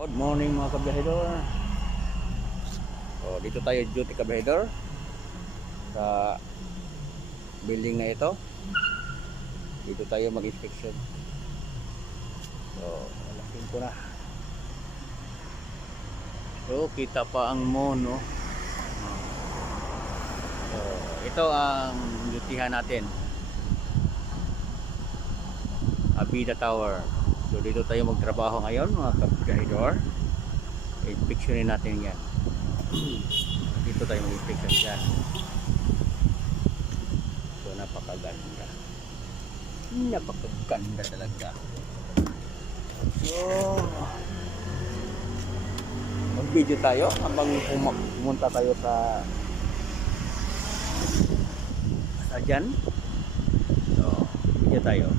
Good morning mga kabahedor. So, dito tayo duty kabahedor sa building na ito. Dito tayo mag-inspection. So, alasin ko na. So, kita pa ang mono. So, ito ang dutihan natin. Abida Tower. So dito tayo magtrabaho ngayon mga kabahedor. Inspeksyonin natin yan. Dito tayo mag-inspeksyon yan. So napakaganda. Napakaganda talaga. So mag-video tayo habang pumunta tayo sa dyan. So video tayo.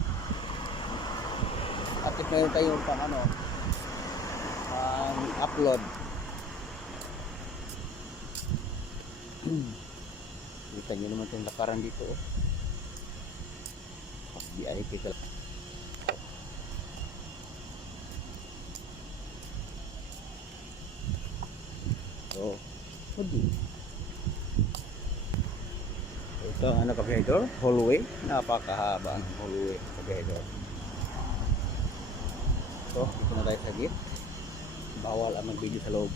At meron tayong upload. Kita nyo naman itong lakaran dito. VIP talaga. So, ito ang kabahedor, hallway. Napakahaba ang hallway kabahedor. So, dito na tayo sa gate. Bawal ang mag-video sa loob.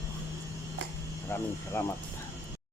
Maraming salamat.